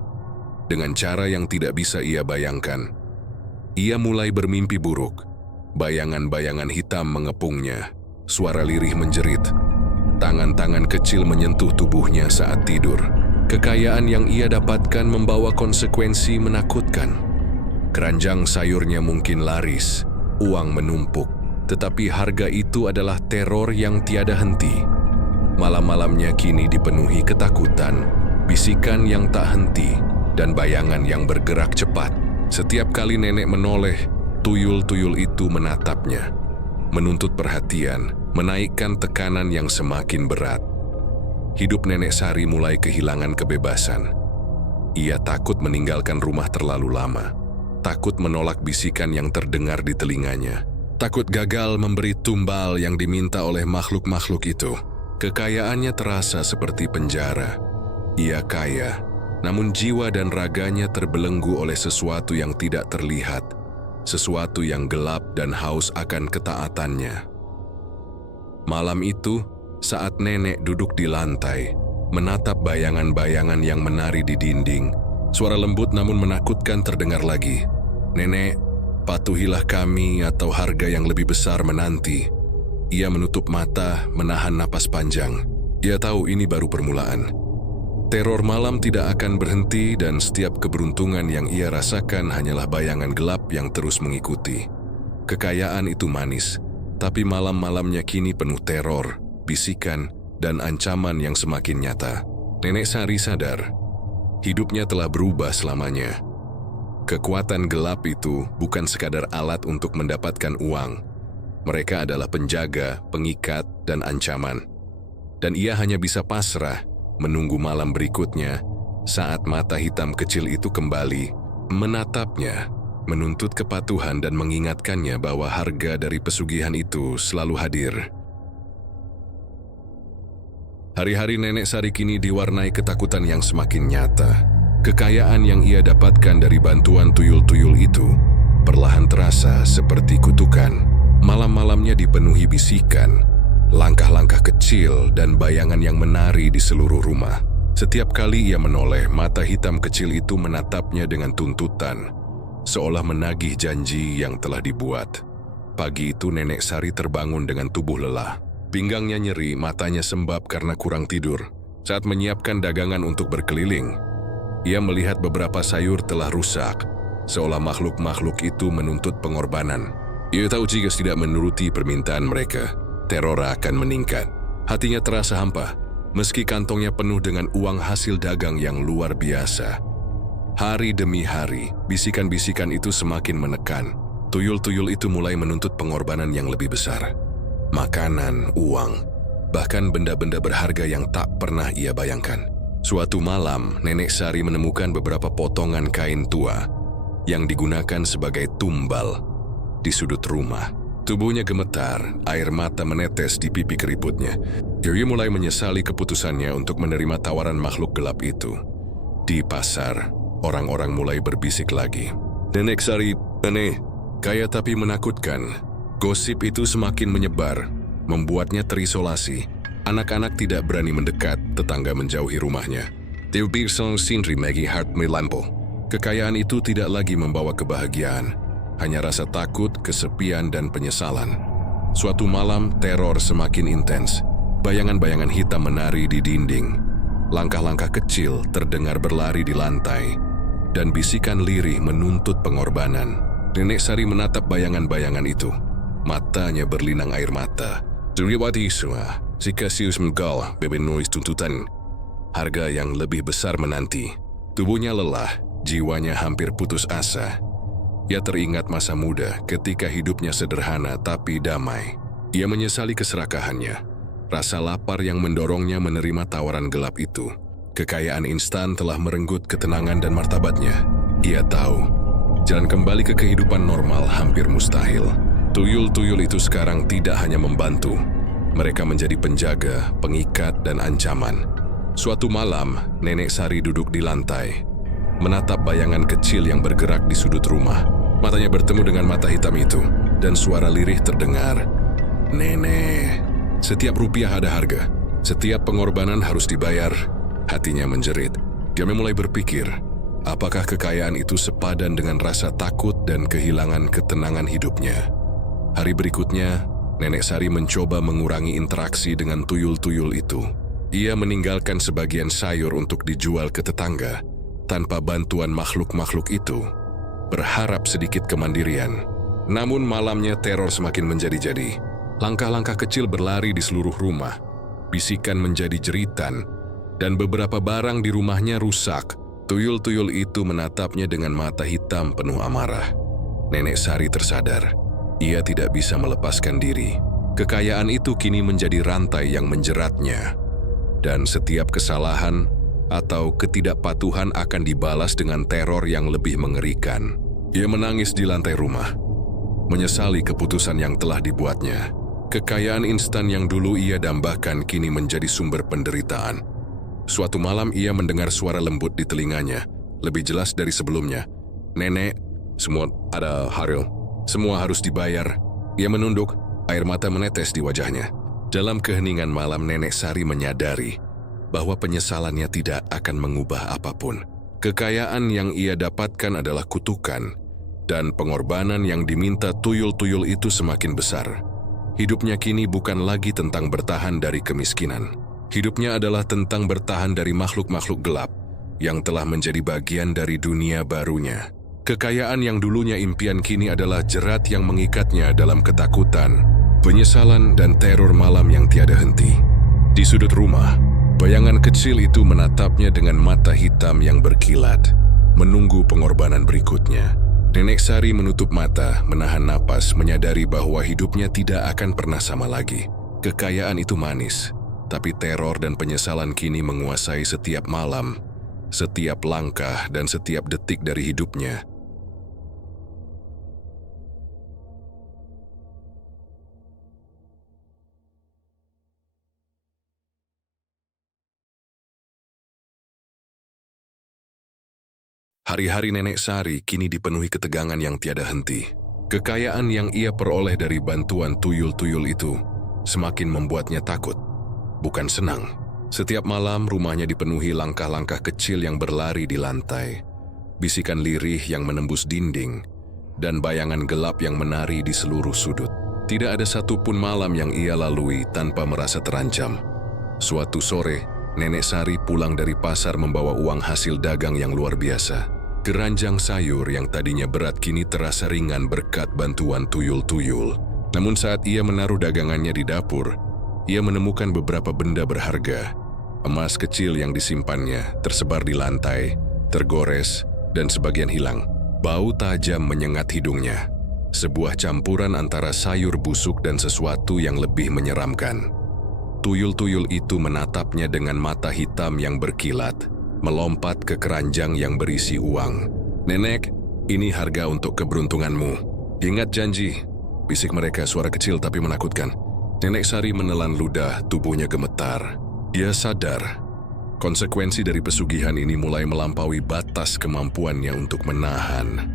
dengan cara yang tidak bisa ia bayangkan. Ia mulai bermimpi buruk. Bayangan-bayangan hitam mengepungnya. Suara lirih menjerit. Tangan-tangan kecil menyentuh tubuhnya saat tidur. Kekayaan yang ia dapatkan membawa konsekuensi menakutkan. Keranjang sayurnya mungkin laris, uang menumpuk, tetapi harga itu adalah teror yang tiada henti. Malam-malamnya kini dipenuhi ketakutan, bisikan yang tak henti, dan bayangan yang bergerak cepat. Setiap kali nenek menoleh, tuyul-tuyul itu menatapnya, menuntut perhatian, menaikkan tekanan yang semakin berat. Hidup Nenek Sari mulai kehilangan kebebasan. Ia takut meninggalkan rumah terlalu lama, takut menolak bisikan yang terdengar di telinganya, takut gagal memberi tumbal yang diminta oleh makhluk-makhluk itu. Kekayaannya terasa seperti penjara. Ia kaya, namun jiwa dan raganya terbelenggu oleh sesuatu yang tidak terlihat, sesuatu yang gelap dan haus akan ketaatannya. Malam itu, saat nenek duduk di lantai, menatap bayangan-bayangan yang menari di dinding, suara lembut namun menakutkan terdengar lagi. "Nenek, patuhilah kami atau harga yang lebih besar menanti." Ia menutup mata, menahan napas panjang. Ia tahu ini baru permulaan. Teror malam tidak akan berhenti dan setiap keberuntungan yang ia rasakan hanyalah bayangan gelap yang terus mengikuti. Kekayaan itu manis, tapi malam-malamnya kini penuh teror, bisikan, dan ancaman yang semakin nyata. Nenek Sari sadar, hidupnya telah berubah selamanya. Kekuatan gelap itu bukan sekadar alat untuk mendapatkan uang. Mereka adalah penjaga, pengikat, dan ancaman. Dan ia hanya bisa pasrah, menunggu malam berikutnya, saat mata hitam kecil itu kembali, menatapnya, menuntut kepatuhan dan mengingatkannya bahwa harga dari pesugihan itu selalu hadir. Hari-hari Nenek Sari kini diwarnai ketakutan yang semakin nyata. Kekayaan yang ia dapatkan dari bantuan tuyul-tuyul itu perlahan terasa seperti kutukan. Malam-malamnya dipenuhi bisikan, langkah-langkah kecil, dan bayangan yang menari di seluruh rumah. Setiap kali ia menoleh, mata hitam kecil itu menatapnya dengan tuntutan, seolah menagih janji yang telah dibuat. Pagi itu Nenek Sari terbangun dengan tubuh lelah. Pinggangnya nyeri, matanya sembab karena kurang tidur. Saat menyiapkan dagangan untuk berkeliling, ia melihat beberapa sayur telah rusak, seolah makhluk-makhluk itu menuntut pengorbanan. Ia tahu jika tidak menuruti permintaan mereka, teror akan meningkat. Hatinya terasa hampa, meski kantongnya penuh dengan uang hasil dagang yang luar biasa. Hari demi hari, bisikan-bisikan itu semakin menekan. Tuyul-tuyul itu mulai menuntut pengorbanan yang lebih besar. Makanan, uang, bahkan benda-benda berharga yang tak pernah ia bayangkan. Suatu malam, Nenek Sari menemukan beberapa potongan kain tua yang digunakan sebagai tumbal di sudut rumah. Tubuhnya gemetar, air mata menetes di pipi keriputnya. Dia mulai menyesali keputusannya untuk menerima tawaran makhluk gelap itu. Di pasar, orang-orang mulai berbisik lagi. "Nenek Sari, aneh, kaya tapi menakutkan." Gosip itu semakin menyebar, membuatnya terisolasi. Anak-anak tidak berani mendekat, tetangga menjauhi rumahnya. Kekayaan itu tidak lagi membawa kebahagiaan, hanya rasa takut, kesepian, dan penyesalan. Suatu malam, teror semakin intens. Bayangan-bayangan hitam menari di dinding. Langkah-langkah kecil terdengar berlari di lantai, dan bisikan lirih menuntut pengorbanan. Nenek Sari menatap bayangan-bayangan itu. Matanya berlinang air mata. Jika sius menggal, bebenuis tuntutan. Harga yang lebih besar menanti. Tubuhnya lelah, jiwanya hampir putus asa. Ia teringat masa muda ketika hidupnya sederhana tapi damai. Ia menyesali keserakahannya, rasa lapar yang mendorongnya menerima tawaran gelap itu. Kekayaan instan telah merenggut ketenangan dan martabatnya. Ia tahu, jalan kembali ke kehidupan normal hampir mustahil. Tuyul-tuyul itu sekarang tidak hanya membantu, mereka menjadi penjaga, pengikat, dan ancaman. Suatu malam, Nenek Sari duduk di lantai, menatap bayangan kecil yang bergerak di sudut rumah. Matanya bertemu dengan mata hitam itu, dan suara lirih terdengar. Nenek, setiap rupiah ada harga. Setiap pengorbanan harus dibayar. Hatinya menjerit. Dia mulai berpikir, apakah kekayaan itu sepadan dengan rasa takut dan kehilangan ketenangan hidupnya? Hari berikutnya, Nenek Sari mencoba mengurangi interaksi dengan tuyul-tuyul itu. Ia meninggalkan sebagian sayur untuk dijual ke tetangga, tanpa bantuan makhluk-makhluk itu. Berharap sedikit kemandirian. Namun malamnya teror semakin menjadi-jadi. Langkah-langkah kecil berlari di seluruh rumah. Bisikan menjadi jeritan, dan beberapa barang di rumahnya rusak. Tuyul-tuyul itu menatapnya dengan mata hitam penuh amarah. Nenek Sari tersadar. Ia tidak bisa melepaskan diri. Kekayaan itu kini menjadi rantai yang menjeratnya. Dan setiap kesalahan atau ketidakpatuhan akan dibalas dengan teror yang lebih mengerikan. Ia menangis di lantai rumah, menyesali keputusan yang telah dibuatnya. Kekayaan instan yang dulu ia dambakan kini menjadi sumber penderitaan. Suatu malam ia mendengar suara lembut di telinganya, lebih jelas dari sebelumnya. Nenek, semua ada haril. Semua harus dibayar. Ia menunduk, air mata menetes di wajahnya. Dalam keheningan malam Nenek Sari menyadari bahwa penyesalannya tidak akan mengubah apapun. Kekayaan yang ia dapatkan adalah kutukan, dan pengorbanan yang diminta tuyul-tuyul itu semakin besar. Hidupnya kini bukan lagi tentang bertahan dari kemiskinan. Hidupnya adalah tentang bertahan dari makhluk-makhluk gelap yang telah menjadi bagian dari dunia barunya. Kekayaan yang dulunya impian kini adalah jerat yang mengikatnya dalam ketakutan, penyesalan, dan teror malam yang tiada henti. Di sudut rumah, bayangan kecil itu menatapnya dengan mata hitam yang berkilat, menunggu pengorbanan berikutnya. Nenek Sari menutup mata, menahan napas, menyadari bahwa hidupnya tidak akan pernah sama lagi. Kekayaan itu manis, tapi teror dan penyesalan kini menguasai setiap malam, setiap langkah, dan setiap detik dari hidupnya. Hari-hari Nenek Sari kini dipenuhi ketegangan yang tiada henti. Kekayaan yang ia peroleh dari bantuan tuyul-tuyul itu semakin membuatnya takut, bukan senang. Setiap malam rumahnya dipenuhi langkah-langkah kecil yang berlari di lantai, bisikan lirih yang menembus dinding, dan bayangan gelap yang menari di seluruh sudut. Tidak ada satupun malam yang ia lalui tanpa merasa terancam. Suatu sore, Nenek Sari pulang dari pasar membawa uang hasil dagang yang luar biasa. Keranjang sayur yang tadinya berat kini terasa ringan berkat bantuan tuyul-tuyul. Namun saat ia menaruh dagangannya di dapur, ia menemukan beberapa benda berharga. Emas kecil yang disimpannya tersebar di lantai, tergores, dan sebagian hilang. Bau tajam menyengat hidungnya. Sebuah campuran antara sayur busuk dan sesuatu yang lebih menyeramkan. Tuyul-tuyul itu menatapnya dengan mata hitam yang berkilat, melompat ke keranjang yang berisi uang. Nenek, ini harga untuk keberuntunganmu. Ingat janji, bisik mereka suara kecil tapi menakutkan. Nenek Sari menelan ludah, tubuhnya gemetar. Dia sadar, konsekuensi dari pesugihan ini mulai melampaui batas kemampuannya untuk menahan.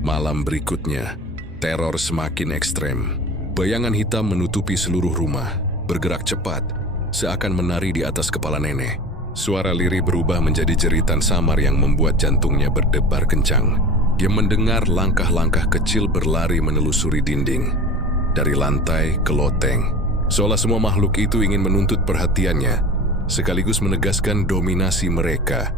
Malam berikutnya, teror semakin ekstrem. Bayangan hitam menutupi seluruh rumah, bergerak cepat, seakan menari di atas kepala nenek. Suara lirih berubah menjadi jeritan samar yang membuat jantungnya berdebar kencang. Dia mendengar langkah-langkah kecil berlari menelusuri dinding, dari lantai ke loteng. Seolah semua makhluk itu ingin menuntut perhatiannya, sekaligus menegaskan dominasi mereka.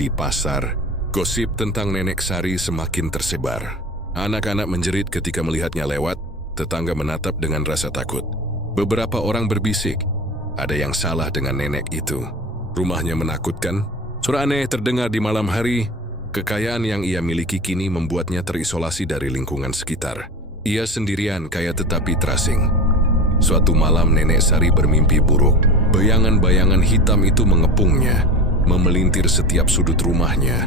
Di pasar, gosip tentang Nenek Sari semakin tersebar. Anak-anak menjerit ketika melihatnya lewat, tetangga menatap dengan rasa takut. Beberapa orang berbisik, ada yang salah dengan nenek itu. Rumahnya menakutkan, suara aneh terdengar di malam hari. Kekayaan yang ia miliki kini membuatnya terisolasi dari lingkungan sekitar. Ia sendirian kaya tetapi terasing. Suatu malam Nenek Sari bermimpi buruk. Bayangan-bayangan hitam itu mengepungnya, memelintir setiap sudut rumahnya.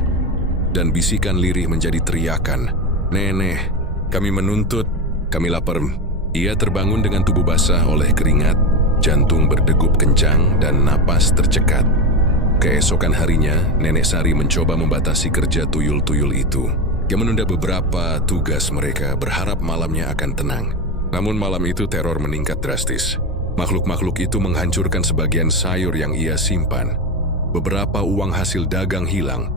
Dan bisikan lirih menjadi teriakan, "Nenek, kami menuntut, kami lapar." Ia terbangun dengan tubuh basah oleh keringat, jantung berdegup kencang dan napas tercekat. Keesokan harinya, Nenek Sari mencoba membatasi kerja tuyul-tuyul itu. Ia menunda beberapa tugas mereka, berharap malamnya akan tenang. Namun malam itu teror meningkat drastis. Makhluk-makhluk itu menghancurkan sebagian sayur yang ia simpan. Beberapa uang hasil dagang hilang,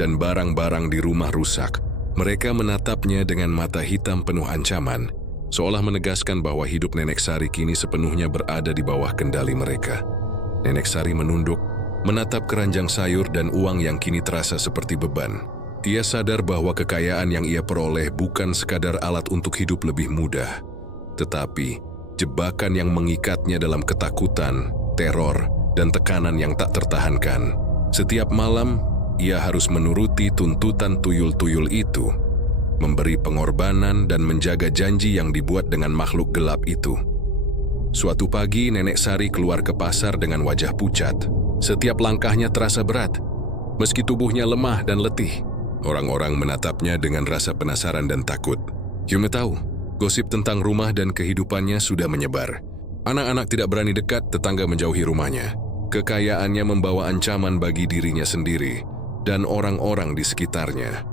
dan barang-barang di rumah rusak. Mereka menatapnya dengan mata hitam penuh ancaman, seolah menegaskan bahwa hidup Nenek Sari kini sepenuhnya berada di bawah kendali mereka. Nenek Sari menunduk, menatap keranjang sayur dan uang yang kini terasa seperti beban. Ia sadar bahwa kekayaan yang ia peroleh bukan sekadar alat untuk hidup lebih mudah, tetapi jebakan yang mengikatnya dalam ketakutan, teror, dan tekanan yang tak tertahankan. Setiap malam, ia harus menuruti tuntutan tuyul-tuyul itu, memberi pengorbanan dan menjaga janji yang dibuat dengan makhluk gelap itu. Suatu pagi, Nenek Sari keluar ke pasar dengan wajah pucat. Setiap langkahnya terasa berat, meski tubuhnya lemah dan letih. Orang-orang menatapnya dengan rasa penasaran dan takut. Yume tahu, gosip tentang rumah dan kehidupannya sudah menyebar. Anak-anak tidak berani dekat, tetangga menjauhi rumahnya. Kekayaannya membawa ancaman bagi dirinya sendiri dan orang-orang di sekitarnya.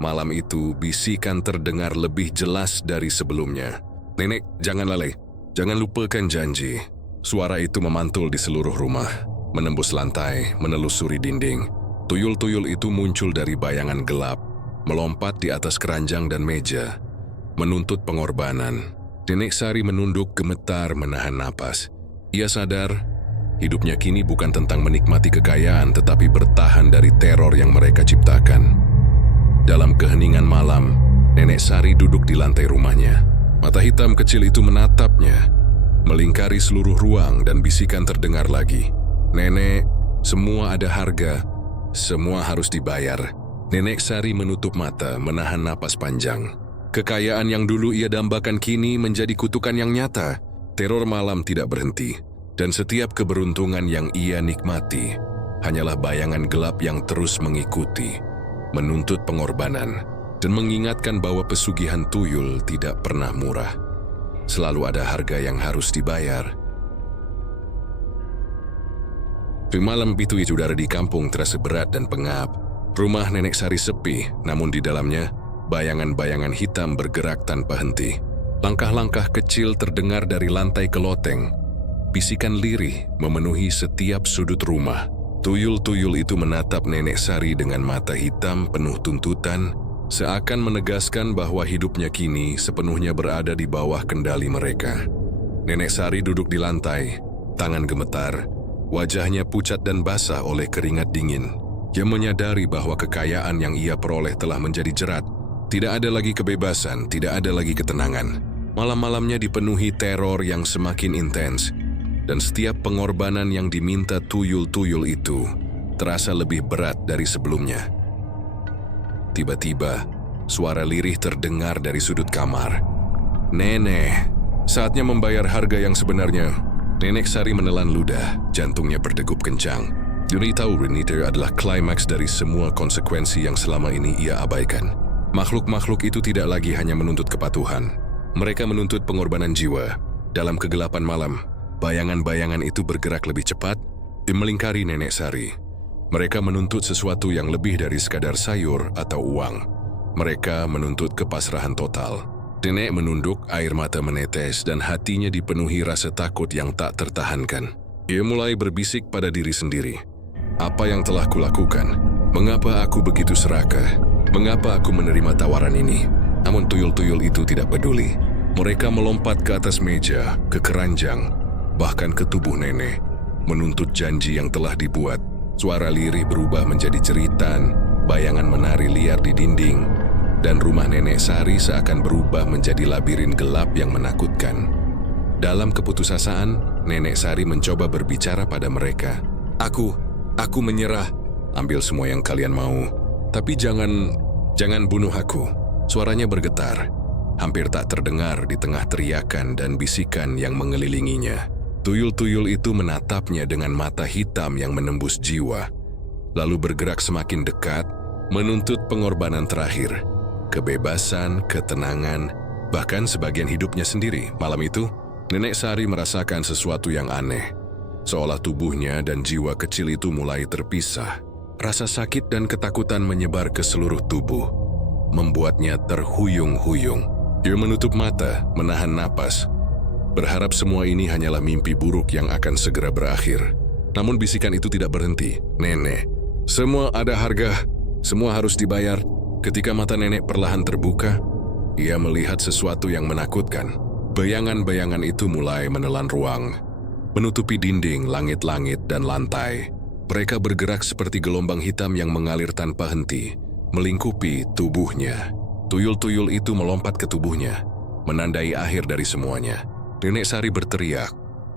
Malam itu, bisikan terdengar lebih jelas dari sebelumnya. "Nenek, jangan lalai. Jangan lupakan janji." Suara itu memantul di seluruh rumah, menembus lantai, menelusuri dinding. Tuyul-tuyul itu muncul dari bayangan gelap, melompat di atas keranjang dan meja, menuntut pengorbanan. Nenek Sari menunduk, gemetar, menahan napas. Ia sadar, hidupnya kini bukan tentang menikmati kekayaan, tetapi bertahan dari teror yang mereka ciptakan. Dalam keheningan malam, Nenek Sari duduk di lantai rumahnya. Mata hitam kecil itu menatapnya, melingkari seluruh ruang, dan bisikan terdengar lagi. "Nenek, semua ada harga. Semua harus dibayar." Nenek Sari menutup mata, menahan napas panjang. Kekayaan yang dulu ia dambakan kini menjadi kutukan yang nyata. Teror malam tidak berhenti, dan setiap keberuntungan yang ia nikmati hanyalah bayangan gelap yang terus mengikuti, menuntut pengorbanan, dan mengingatkan bahwa pesugihan tuyul tidak pernah murah. Selalu ada harga yang harus dibayar. Di malam itu, udara di kampung terasa berat dan pengap. Rumah Nenek Sari sepi, namun di dalamnya bayangan-bayangan hitam bergerak tanpa henti. Langkah-langkah kecil terdengar dari lantai ke loteng. Bisikan lirih memenuhi setiap sudut rumah. Tuyul-tuyul itu menatap Nenek Sari dengan mata hitam penuh tuntutan, seakan menegaskan bahwa hidupnya kini sepenuhnya berada di bawah kendali mereka. Nenek Sari duduk di lantai, tangan gemetar, wajahnya pucat dan basah oleh keringat dingin. Ia menyadari bahwa kekayaan yang ia peroleh telah menjadi jerat. Tidak ada lagi kebebasan, tidak ada lagi ketenangan. Malam-malamnya dipenuhi teror yang semakin intens, dan setiap pengorbanan yang diminta tuyul-tuyul itu terasa lebih berat dari sebelumnya. Tiba-tiba, suara lirih terdengar dari sudut kamar. "Nenek, saatnya membayar harga yang sebenarnya." Nenek Sari menelan ludah, jantungnya berdegup kencang. Dia tahu Reniter adalah klimaks dari semua konsekuensi yang selama ini ia abaikan. Makhluk-makhluk itu tidak lagi hanya menuntut kepatuhan. Mereka menuntut pengorbanan jiwa. Dalam kegelapan malam, bayangan-bayangan itu bergerak lebih cepat dan melingkari Nenek Sari. Mereka menuntut sesuatu yang lebih dari sekadar sayur atau uang. Mereka menuntut kepasrahan total. Nenek menunduk, air mata menetes, dan hatinya dipenuhi rasa takut yang tak tertahankan. Ia mulai berbisik pada diri sendiri. "Apa yang telah kulakukan? Mengapa aku begitu serakah? Mengapa aku menerima tawaran ini?" Namun tuyul-tuyul itu tidak peduli. Mereka melompat ke atas meja, ke keranjang, bahkan ke tubuh nenek, menuntut janji yang telah dibuat. Suara lirih berubah menjadi jeritan, bayangan menari liar di dinding, dan rumah Nenek Sari seakan berubah menjadi labirin gelap yang menakutkan. Dalam keputusasaan, Nenek Sari mencoba berbicara pada mereka. Aku menyerah. Ambil semua yang kalian mau. Tapi jangan bunuh aku." Suaranya bergetar, hampir tak terdengar di tengah teriakan dan bisikan yang mengelilinginya. Tuyul-tuyul itu menatapnya dengan mata hitam yang menembus jiwa, lalu bergerak semakin dekat, menuntut pengorbanan terakhir, kebebasan, ketenangan, bahkan sebagian hidupnya sendiri. Malam itu, Nenek Sari merasakan sesuatu yang aneh, seolah tubuhnya dan jiwa kecil itu mulai terpisah. Rasa sakit dan ketakutan menyebar ke seluruh tubuh. membuatnya terhuyung-huyung. Dia menutup mata, menahan napas, berharap semua ini hanyalah mimpi buruk yang akan segera berakhir. Namun bisikan itu tidak berhenti. "Nenek, semua ada harga, semua harus dibayar." Ketika mata nenek perlahan terbuka, ia melihat sesuatu yang menakutkan. Bayangan-bayangan itu mulai menelan ruang, menutupi dinding, langit-langit, dan lantai. Mereka bergerak seperti gelombang hitam yang mengalir tanpa henti, melingkupi tubuhnya. Tuyul-tuyul itu melompat ke tubuhnya, menandai akhir dari semuanya. Nenek Sari berteriak,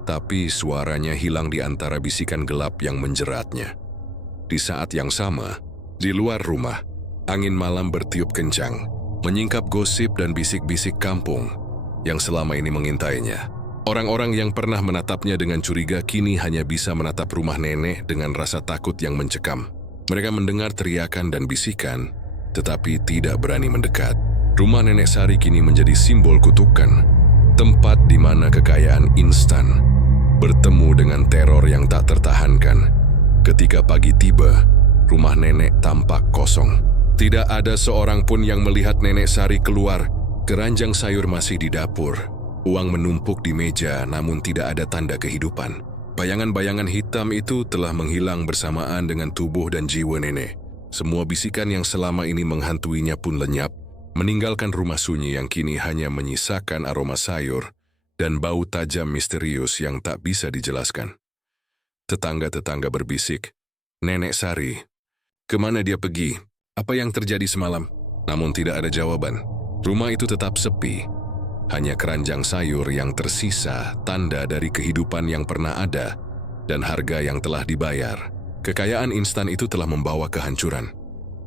tapi suaranya hilang di antara bisikan gelap yang menjeratnya. Di saat yang sama, di luar rumah, angin malam bertiup kencang, menyingkap gosip dan bisik-bisik kampung yang selama ini mengintainya. Orang-orang yang pernah menatapnya dengan curiga kini hanya bisa menatap rumah nenek dengan rasa takut yang mencekam. Mereka mendengar teriakan dan bisikan, tetapi tidak berani mendekat. Rumah nenek Sari kini menjadi simbol kutukan, tempat di mana kekayaan instan bertemu dengan teror yang tak tertahankan. Ketika pagi tiba, rumah nenek tampak kosong. Tidak ada seorang pun yang melihat nenek Sari keluar. Keranjang sayur masih di dapur. Uang menumpuk di meja, namun tidak ada tanda kehidupan. Bayangan-bayangan hitam itu telah menghilang bersamaan dengan tubuh dan jiwa nenek. Semua bisikan yang selama ini menghantuinya pun lenyap, meninggalkan rumah sunyi yang kini hanya menyisakan aroma sayur dan bau tajam misterius yang tak bisa dijelaskan. Tetangga-tetangga berbisik, "Nenek Sari, kemana dia pergi? Apa yang terjadi semalam?" Namun tidak ada jawaban. Rumah itu tetap sepi. Hanya keranjang sayur yang tersisa, tanda dari kehidupan yang pernah ada dan harga yang telah dibayar. Kekayaan instan itu telah membawa kehancuran,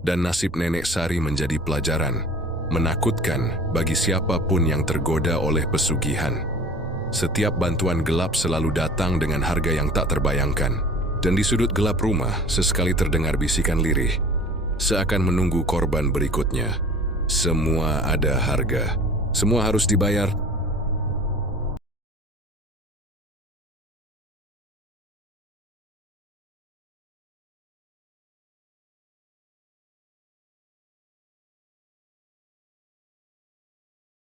dan nasib nenek Sari menjadi pelajaran menakutkan bagi siapapun yang tergoda oleh pesugihan. Setiap bantuan gelap selalu datang dengan harga yang tak terbayangkan, dan di sudut gelap rumah sesekali terdengar bisikan lirih, seakan menunggu korban berikutnya. Semua ada harga, semua harus dibayar,